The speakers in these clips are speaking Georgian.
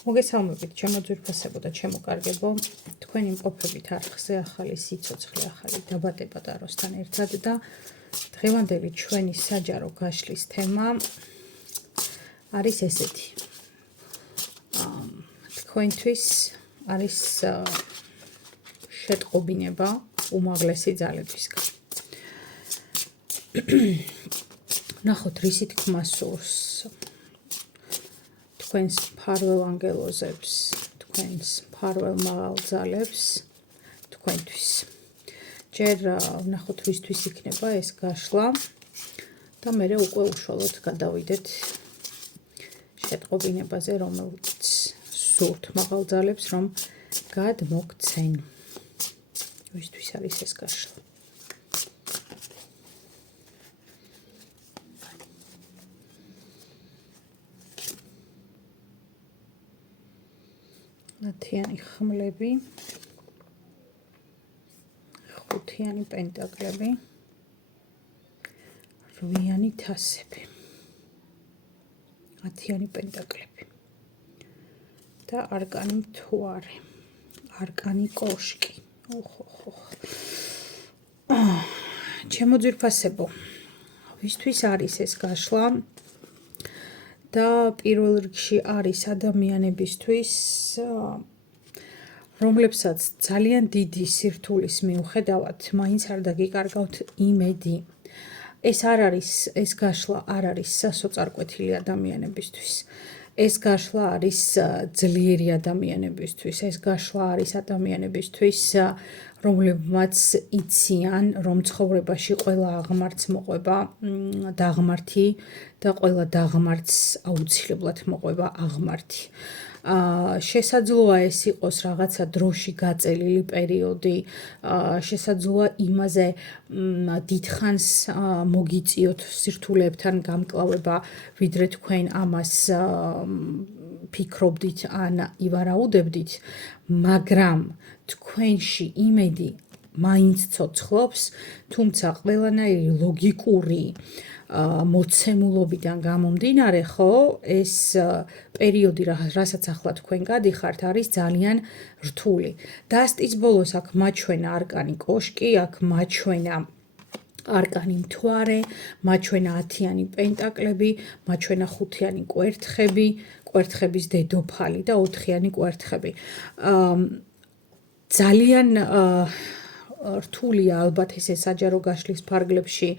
მოგესალმებით, ჩემო ძვირფასებო და ჩემო კარგებო. თქვენ იმყოფებით არხზე ახალი სიცოცხლე, ახალი დაბადება და როსთან ერთად და დღევანდელი ჩვენი საჯარო გაშლის თემა არის ესეთი. თქვენთვის არის შეტყობინება უმაღლესი ძალებისგან. ნახოთ, რისი თქმა სურს თქვენს მფარველ ანგელოზებს, თქვენს მფარველ მაღალ ძალებს, თქვენთვის. ჯერ ნახოთ, რისთვის იქნება ეს გაშლა და მერე უკვე უშუალოდ გადავიდეთ შეტყობინებაზე, რომელიც სურთ მაღალ ძალებს, რომ გადმოგცენ. რისთვის არის ეს გაშლა? ნათიანი ხმლები, ხუთიანი პენტაკლები, რვიანი თასები, ათიანი პენტაკლები და არკანი მთვარე, არკანი კოშკი. ჩემო ძვირფასებო, ვისთვის არის ეს გაშლა? და პირველ რიგში არის ადამიანებისთვის, რომლებსაც ძალიან დიდი სირთულის მიუხედავად მაინც არ დაგიკარგავთ იმედი. ეს გაშლა არ არის სასოწარკვეთილი ადამიანებისთვის. ეს გაშლა არის ძლიერი ადამიანებისთვის. ეს გაშლა არის ადამიანებისთვის, რომლებმაც იციან, რომ ცხოვრებაში ყველა აღმართს მოყვება დაღმართი და ყველა დაღმართს აუცილებლად მოყვება აღმართი. შესაძლოა ეს იყოს რაღაცა დროში გაწელილი პერიოდი, შესაძლოა იმაზე დიდხანს მოგიწიოთ სირთულეებთან გამკლავება, ვიდრე თქვენ ამას ფიქრობდით ან ივარაუდებდით, მაგრამ თქვენში იმედი მაინც ცოცხლობს, თუმცა ყველანაირი ლოგიკური მოცემულობიდან გამომდინარე, ხო, ეს პერიოდი, რასაც ახლა თქვენ გადიხართ, არის ძალიან რთული. დასტის ბოლოს აქ მაჩვენა არკანი კოშკი, აქ მაჩვენა არკანი მთვარე, მაჩვენა ათიანი პენტაკლები, მაჩვენა ხუთიანი კვერთხები, კვერთხების დედოფალი და ოთხიანი კვერთხები. ძალიან რთულია ალბათ ესე საჯარო გაშლის ფარგლებში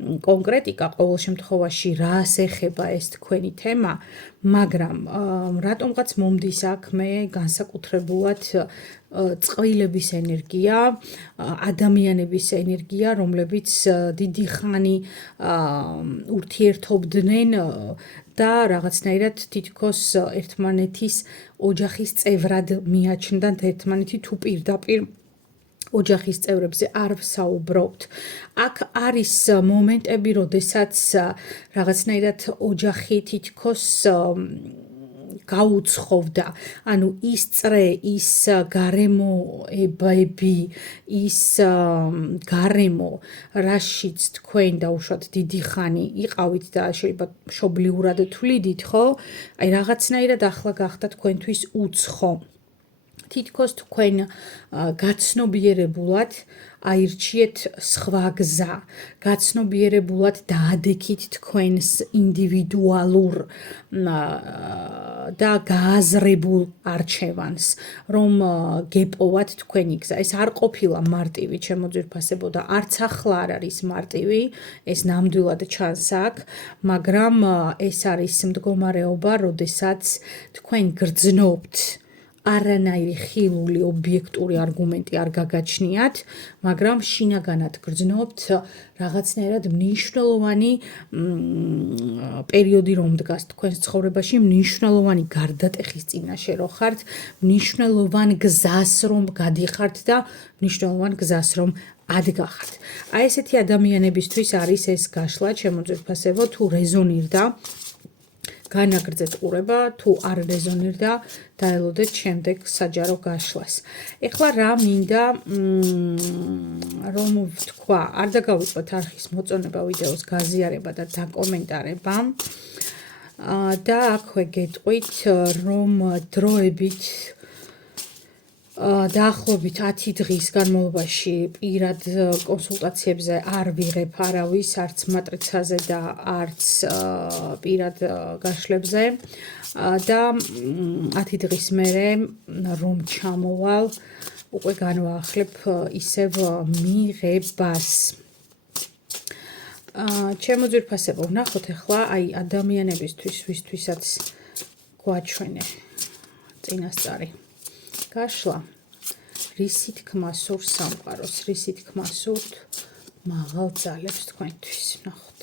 კონკრეტიკა, ყოველ შემთხვევაში რას ეხება ეს თქვენი თემა, მაგრამ რატომღაც მომდის აქ მე განსაკუთრებულად წყვილების ენერგია, ადამიანების ენერგია, რომლებიც დიდი ხანი ურთიერთობდნენ და რაღაცნაირად თითქოს ერთმანეთის ოჯახის წევრად მიაჩნდათ, ერთმანეთი თუ პირდაპირ ოჯახის წევრებზე არ ვსაუბრობთ. აქ არის მომენტები, როდესაც რაღაცნაირად ოჯახი თითქოს გაუცხოვდა, ანუ ის წრე, ის გარემოებები, ის გარემო, რაშიც თქვენ დაუშვათ დიდი ხანი იყავით და შეიძლება მშობლიურად თვლიდით, ხო? აი რაღაცნაირად ახლა გახდა თქვენთვის უცხო. თითქოს თქვენ გაცნობიერებულად აირჩიეთ სხვა გზა, გაცნობიერებულად დაადექით თქვენს ინდივიდუალურ და გააზრებულ არჩევანს, რომ გეპოვათ თქვენი გზა. ეს არ ყოფილა მარტივი, ჩემო ძვირფასებო, და არც ახლა არ არის მარტივი, ეს ნამდვილად ჩანს აქ, მაგრამ ეს არის მდგომარეობა, როდესაც თქვენ გრძნობთ, არანაირი ხილული ობიექტური არგუმენტი არ გაგაჩნიათ, მაგრამ შინაგანად გრძნობთ რაღაცნაირად მნიშვნელოვანი პერიოდი რომ დგას თქვენს ცხოვრებაში, მნიშვნელოვანი გარდატეხის წინაშე რო ხართ, მნიშვნელოვან გზას რომ გადიხართ და მნიშვნელოვან გზას რომ ადგახართ. აი ესეთი ადამიანებისთვის არის ეს გაშლა, ჩემო ძვირფასებო, თუ რეზონირდა განაგრძეთ ყურება, თუ არ რეზონირდა, დაელოდეთ შემდეგ საჯარო გაშლას. ეხლა რა მინდა რომ ვთქვა, არ დაგავიწყოთ არხის მოწონება, ვიდეოს გაზიარება და დაკომენტარება. და აქვე გეტყვით, რომ დროებით დაახლოებით 10 დღის განმავლობაში პირად კონსულტაციებზე არ ვიღებ არავის, არც მატრიცაზე და არც პირად გაშლებზე და 10 დღის მერე რომ ჩამოვალ, უკვე განვაახლებ ისევ მიღებას. ჩემო ძვირფასებო, ვნახოთ ახლა აი ადამიანებისთვის, ვისთვისაც გვაჩვენე წინასწარი გაშლა, რისი თქმა სურს სამყაროს, რისი თქმა სურთ მაღალ ძალებს თქვენთვის, ვნახოთ.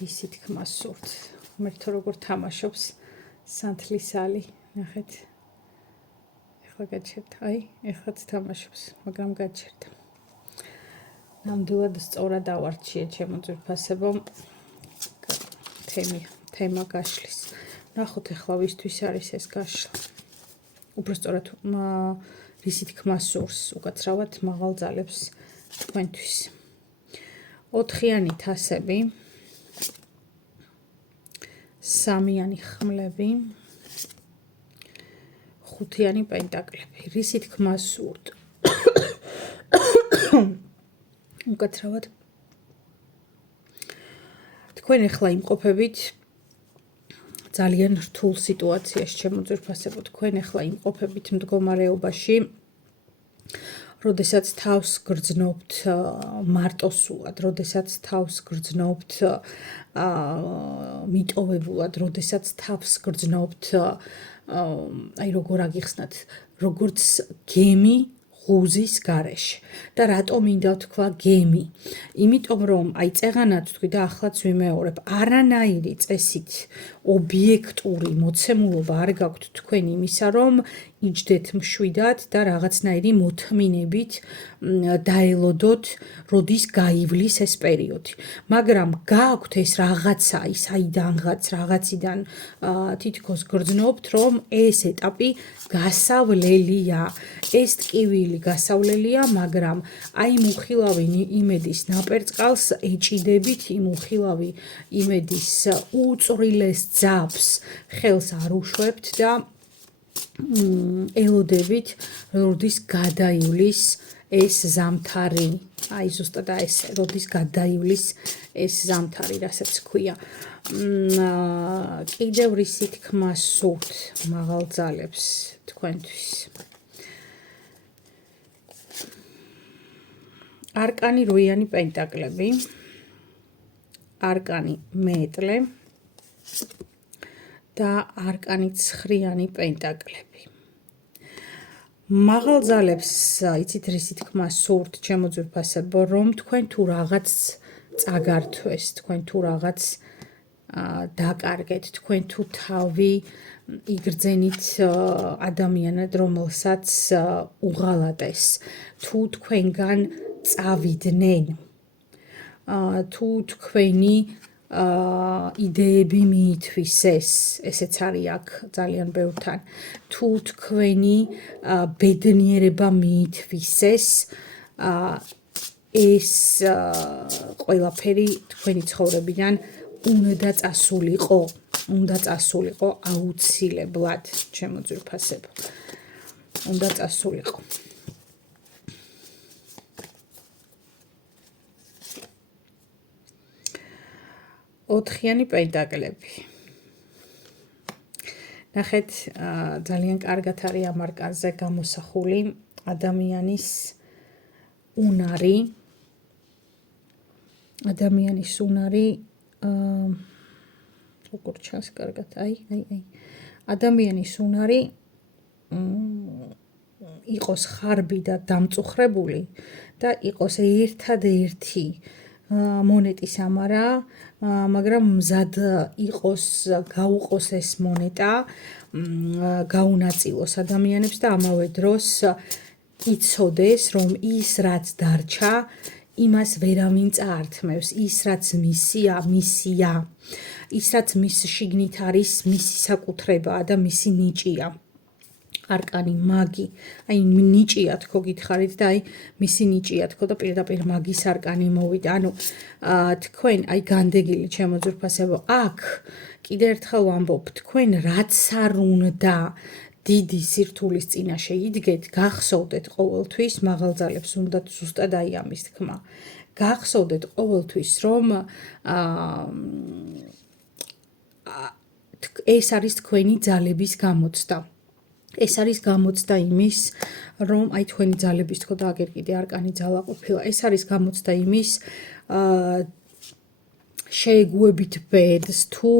რისი თქმა სურთ, მერტო როგორ თამაშობს სანთლისალი, ნახეთ. ეხლა გაჩერდა, აი, ეხლაც თამაშობს, მაგრამ გაჩერდა. ნამდვილად სწორად ავარჩიე ჩემო ძვირფასებო თემა გაშლის. ნახოთ ახლა ვისთვის არის ეს გაშლა. უბრალოდ რისი თქმა სურს, უკაცრავად მაღალ ძალებს თქვენთვის. 4-იანი თასები, 3-იანი ხმლები, 5-იანი პენტაკლები. რისი თქმა სურთ. უკაცრავად თქვენ ახლა იმყოფებით ძალიან რთულ სიტუაციაში, ჩემო ძვირფასებო, თქვენ ახლა იმყოფებით მდგომარეობაში, როდესაც თავს გრძნობთ მარტოსულად, როდესაც თავს გრძნობთ მიტოვებულად, როდესაც თავს გრძნობთ აი როგორ აგიხსნათ, როგორც გემი ღუზის გარეშე. და რატომ მინდა თქვა გემი? იმიტომ რომ აი წეღანად თქვი და ახლაც ვიმეორებ, არანაირი წესით ობიექტური მოცემულობა არ გაქვთ თქვენ იმისა, რომ იჯდეთ მშვიდად და რაღაცნაირი მოთმინებით დაელოდოთ, როდის გაივლის ეს პერიოდი. მაგრამ გაქვთ ეს რაღაცა, ის აიდანღაც რაღაციდან თითქოს გრძნობთ, რომ ეს ეტაპი გასავლელია, ეს ტკივილი გასავლელია, მაგრამ აი მუხილავი იმედის ნაპერწკალს ეჭიდებით, იმ მუხილავი იმედის უწვრილეს ძაბს ხელს არ უშვებთ და ელოდებით, როდის გადაივლის ეს ზამთარი. აი ზუსტად ეს როდის გადაივლის ეს ზამთარი, რასაც ქვია. კიდევ რისი თქმა სურთ მაღალ ძალებს თქვენთვის. არკანი 8-იანი პენტაკლები, არკანი მეტლე და არკანი 9-იანი პენტაკლები. მაღალ ძალებს იცით რისი თქმა სურთ, ჩემო ძვირფასებო, რომ თქვენ თუ რაღაც წაგართვეს, თქვენ თუ რაღაც დაკარგეთ, თქვენ თუ თავი იგრძენით ადამიანად, რომელსაც უღალატეს, თუ თქვენგან წავიდნენ, თუ თქვენი იდეები მიითვისეს, ესეც არის აქ ძალიან ბევრთან, თუ თქვენი ბედნიერება მიითვისეს, ეს ყველაფერი თქვენი ცხოვრებიდან უნდა წასულიყო აუცილებლად, ჩემო ძვირფასებო, უნდა წასულიყო. ოთხიანი პენტაკლები. ნახეთ, ძალიან კარგად არის ამ არკანზე გამოსახული ადამიანის უნარი. ადამიანის უნარი, როგორ ჩანს კარგად, აი. ადამიანის უნარი იყოს ხარბი და დამწუხრებული და იყოს ერთადერთი მონეტის ამარა, მაგრამ მზად იყოს გაუყოს ეს მონეტა, გაუნაწილოს ადამიანებს და ამავე დროს იცოდეს, რომ ის რაც დარჩა, იმას ვერავინ წაართმევს, ის რაც მისია, ის რაც მის შიგნით არის, მისი საკუთრებაა და მისი ნიჭია. არკანი მაგი, აი ნიჭია თქო გითხარით და აი მისი ნიჭია თქო და პირდაპირ მაგის არკანი მოვიდა. ანუ თქვენ აი განდეგილი ჩემო ძვირფასებო, აქ კიდე ერთხელ ვამბობ, თქვენ რაც არ უნდა დიდი სირთულის წინაშე იდგეთ, გახსოვდეთ ყოველთვის, მაღალძალებს უნდათ ზუსტად აი ამის თქმა. გახსოვდეთ ყოველთვის, რომ ეს არის თქვენი ძალების გამოცდა. ეს არის გამოცდა იმის, რომ აი თქვენი ძალების თქო და აგერ კიდე არკანი ძალა ყოფილა. ეს არის გამოცდა იმის, შეეგუებით ბედს, თუ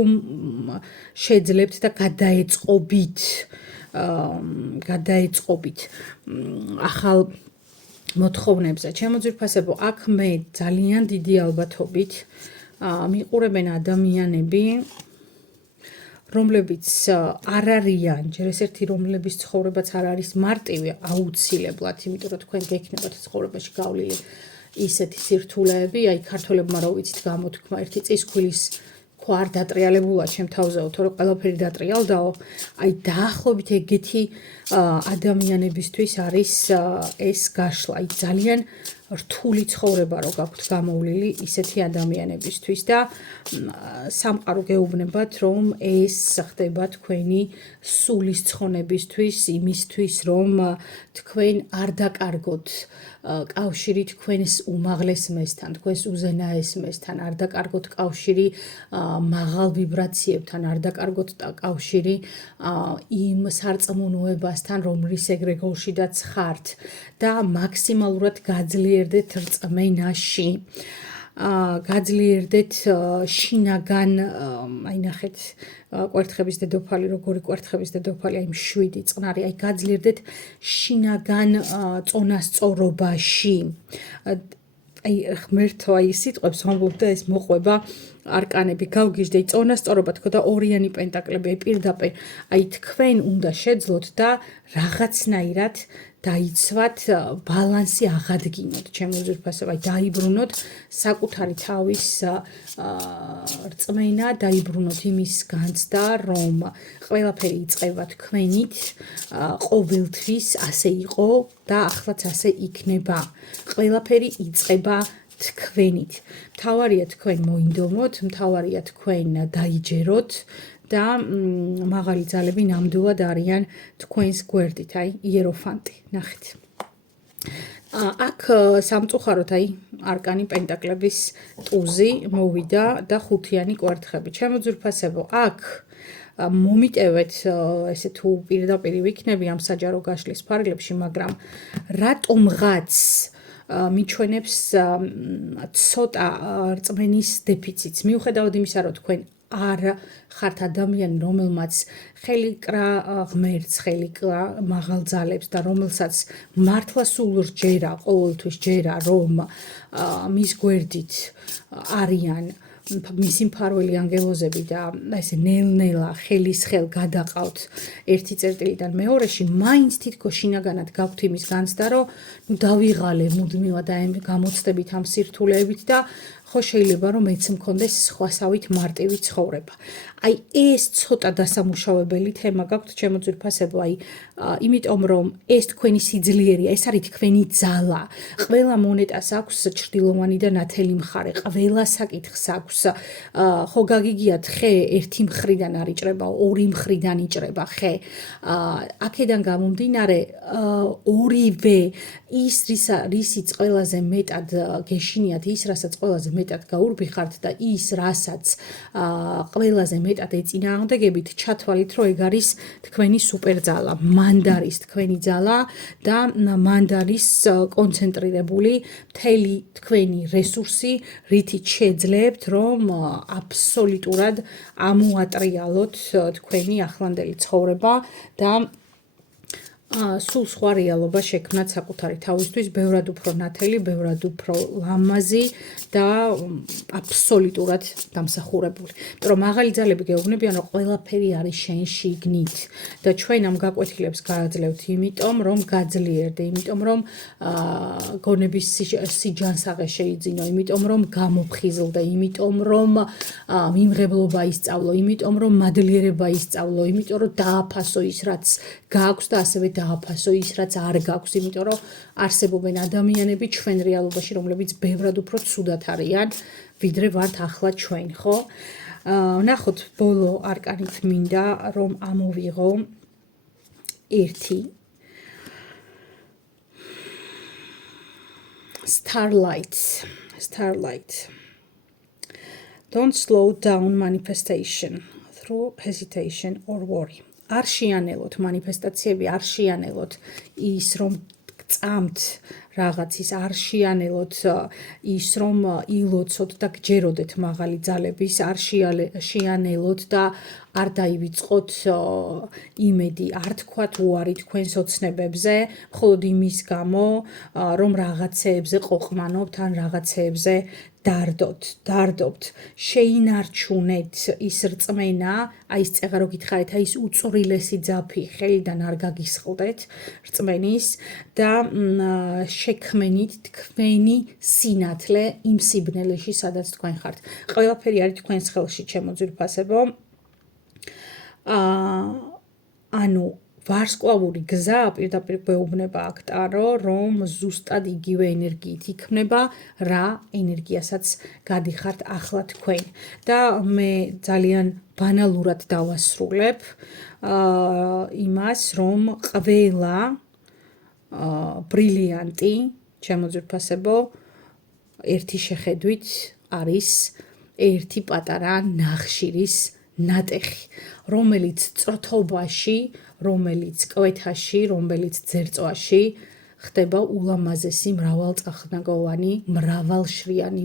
შეძლებთ და გადაეწყობით ახალ მოთხოვნებზე. ჩემო ძვირფასებო, აქ მე ძალიან დიდი ალბათობით მიყურებენ ადამიანები, რომლებიც არ არიან, ჯერ ეს ერთი რომლების ცხოვრებაც არ არის მარტივი აუცილებლად, იმიტომ რომ თქვენ გექნებათ ცხოვრებაში გავლილი ისეთი სირთულეები, აი ქართველებმა რა ვიცით გამოთქმა ერთი წისქვილის ქვა არ დატრიალებულა ჩემ თავზეო, თორე ყველაფერი დატრიალდაო, აი დაახლოებით ეგეთი ადამიანებისთვის არის ეს გაშლა, აი ძალიან რთული ცხოვრება რო გაქვთ გამოვლილი ისეთი ადამიანებისთვის და სამყარო გეუბნებათ, რომ ეს ხდება თქვენი სულის ცხონებისთვის, იმისთვის, რომ თქვენ არ დაკარგოთ კავშირი თქვენს უმაღლეს მესთან, თქვენს უზენაეს მესთან, არ დაკარგოთ კავშირი მაღალ ვიბრაციებთან, არ დაკარგოთ კავშირი იმ სარწმუნოებასთან, რომლის ეგრეგორშიდაც ხართ და მაქსიმალურად გაძლიერდეთ რწმენაში. გაძლიერდეთ შინაგან, აი ნახეთ, კვერთხების დედოფალი, როგორი კვერთხების დედოფალი, აი 7 წყნარი, აი გაძლიერდეთ შინაგან წონასწორობაში. აი ღმერთო აი სიტყვებს ვამბობ და ეს მოყვება არკანები გავგიჟდე წონასწორობა თქო და ორიანი პენტაკლები პირდაპირ აი თქვენ უნდა შეძლოთ და რაღაცნაირად დაიცვათ ბალანსი აღადგინოთ ჩემო ძვირფასებო აი დაიბრუნოთ საკუთარი თავის რწმენა დაიბრუნოთ იმის განცდა რომ ყველაფერი იწყება თქვენით ყოველთვის ასე იყო და ახლაც ასე იქნება ყველაფერი იწყება თქვენით. მთავარია თქვენ მოინდომოთ, მთავარია თქვენ დაიჯეროთ და მაღალი ძალები ნამდვილად არიან თქვენს გვერდით, აი იეროფანტი, ნახეთ. აქ სამწუხაროდ აი არკანი პენტაკლების ტუზი მოვიდა და ხუთიანი კვერთხები. ჩემო ძვირფასებო, აქ მომიტევეთ ესე თუ პირდაპირ ვიქნები ამ საჯარო გაშლის ფარგლებში, მაგრამ რატომღაც მიჩვენებს ცოტა რწმენის დეფიციტს. მიუხედავად იმისა, რომ თქვენ არ ხართ ადამიანი, რომელმაც ხელი კრა ღმერთს, ხელი კრა მაღალ ძალებს და რომელსაც მართლა სულ ჯერა, ყოველთვის ჯერა, რომ მის გვერდით არიან მისი მფარველი ანგელოზები და ესე ნელ-ნელა ხელის ხელ გადაყავთ ერთი წერტილიდან მეორეში, მაინც თითქოს შინაგანად გაქვთ იმის განცდა, რომ დავიღალე მუდმივად გამოცდებით ამ სირთულეებით და ხო შეიძლება რომ მეც მქონდეს სხვასავით მარტივი ცხოვრება. აი ეს ცოტა დასამუშავებელი თემა გაქვთ ჩემო ძვირფასებო, აი იმიტომ რომ ეს თქვენი სიძლიერია, ეს არის თქვენი ძალა. ყველა მონეტას აქვს ჩრდილოვანი და ნათელი მხარე, ყველა საკითხს აქვს. ხო გაგიგიათ ხე ერთი მხრიდან არ იჭრება, ორი მხრიდან იჭრება ხე. აქედან გამომდინარე ორივე ის რისიც ყველაზე მეტად გეშინიათ, ის რასაც ყველაზე მეტად გაურბიხართ და ის რასაც ყველაზე მეტად ეწინააღმდეგებით, ჩათვალით რომ ეგ არის თქვენი სუპერძალა, მანდ არის თქვენი ძალა და მანდ არის კონცენტრირებული მთელი თქვენი რესურსი, რითიც შეძლებთ რომ აბსოლუტურად ამოატრიალოთ თქვენი ახლანდელი ცხოვრება და სულ სხვა რეალობა შექმნათ საკუთარი თავისთვის, ბევრად უფრო ნათელი, ბევრად უფრო ლამაზი და აბსოლუტურად დამსახურებული. იმიტომ რომ მაღალი ძალები გეუბნებიან, რომ ყველაფერი არის შენ შიგნით და ჩვენ ამ გაკვეთილებს გააძლევთ იმიტომ, რომ გაძლიერდე, იმიტომ რომ გონების სიჯანსაღე შეიძინო, იმიტომ რომ გამოფხიზლდე, იმიტომ რომ მიმღებლობა ისწავლო, იმიტომ რომ მადლიერება ისწავლო, იმიტომ რომ დააფასო ის, რაც გააქვს და ასევე დააფასო ის, რაც არ გაქვს, იმიტომ რომ არსებობენ ადამიანები ჩვენ რეალობაში, რომლებიც ბევრად უფრო ცუდად არიან, ვიდრე ვართ ახლა ჩვენ, ხო? ნახოთ, ბოლო არკანით მინდა, რომ ამოვიღო ერთი Starlight. Don't slow down manifestation through hesitation or worry. არ შეანელოთ მანიფესტაციები, არ შეანელოთ ის, რომ წამთ რაღაცის, არ შეანელოთ ის, რომ ილოცოთ და გჯეროდეთ მაღალი ძალების, არ შეანელოთ და არ დაივიწყოთ იმედი, არ თქვათ უარი თქვენს ოცნებებზე, მხოლოდ იმის გამო, რომ რაღაცეებზე ყოყმანობთ ან რაღაცეებზე დარდობთ, შეინარჩუნეთ ის რწმენა, აი ეს წეღარო გითხარით, აი ეს უწვრილესი ძაფი ხელიდან არ გაგისხლდეთ რწმენის და შექმენით თქვენი სინათლე იმ სიბნელეში, სადაც თქვენ ხართ. ყველაფერი არის თქვენს ხელში, ჩემო ძვირფასებო. ანუ ვარსკვლავური გზა პირდაპირ გვეუბნება აქ ტარო, რომ ზუსტად იგივე ენერგიით იქნება, რა ენერგიასაც გადიხართ ახლა თქვენ. და მე ძალიან ბანალურად დავასრულებ იმას, რომ ყველა ბრილიანტი, ჩემო ძვირფასებო, ერთი შეხედვით არის ერთი პატარა ნახშირის ნატეხი, რომელიც წრთობაში, რომელიც კვეთაში, რომელიც ძერწვაში ხდება ულამაზესი მრავალწახნაგოვანი, მრავალშრიანი,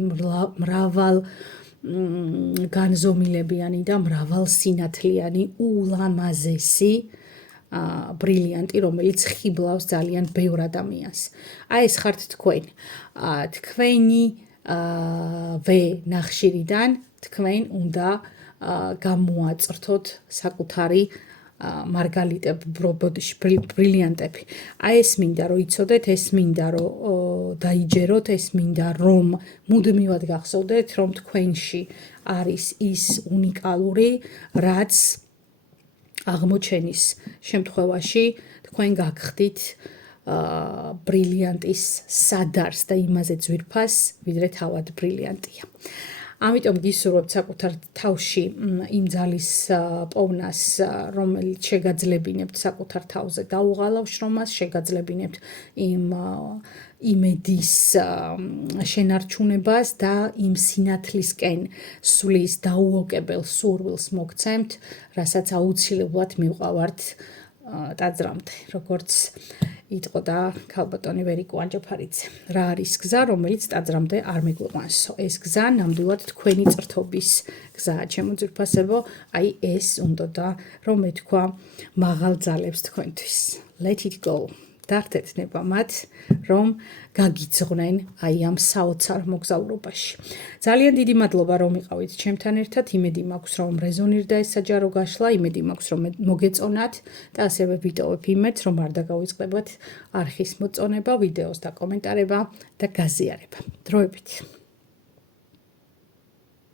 მრავალგანზომილებიანი და მრავალსინათლიანი ულამაზესი ბრილიანტი, რომელიც ხიბლავს ძალიან ბევრ ადამიანს. აი ეს ხართ თქვენ. თქვენი ნახშირიდან თქვენ უნდა გამოაწრთოთ საკუთარი ბრილიანტები. აი ეს მინდა რომ იცოდეთ, ეს მინდა რომ დაიჯეროთ, ეს მინდა რომ მუდმივად გახსოვდეთ, რომ თქვენში არის ის უნიკალური, რაც აღმოჩენის შემთხვევაში თქვენ გაგხდით ბრილიანტის სადარს და იმაზე ძვირფას, ვიდრე თავად ბრილიანტია. ამიტომ გისურვებთ საკუთარ თავში იმ ძალის პოვნას, რომელიც შეგაძლებინებთ საკუთარ თავზე დაუღალავ შრომას, შეგაძლებინებთ იმ იმედის შენარჩუნებას და იმ სინათლისკენ სulis დაუოკებელ სურვილს მოგცემთ, რასაც აუცილებლად მივყავართ ტაძრამდე, როგორც იტყო და ქალბატონი ვერიკო ანჯაფარიძე. რა არის გზა, რომელიც ტაძრამდე არ მეგვიყვანსო? ეს გზა ნამდვილად თქვენი წრთობის გზაა, ჩემო ძვირფასებო, აი ეს უნდა და რომ მეთქვა მაღალ ძალებს თქვენთვის. Let it go. დართეთ ნებამად, რომ გაგიძღნენ აი ამ საოცარ მოგზაურობაში. ძალიან დიდი მადლობა, რომ იყავით ჩემთან ერთად. იმედი მაქვს, რომ რეზონირდა ეს საჯარო გაშლა, იმედი მაქვს, რომ მოგეწონათ და ასევე ვიტოვებ იმედს, რომ არ დაგავიწყდებათ არხის მოწონება, ვიდეოს და კომენტარება და გაზიარება. დროებით.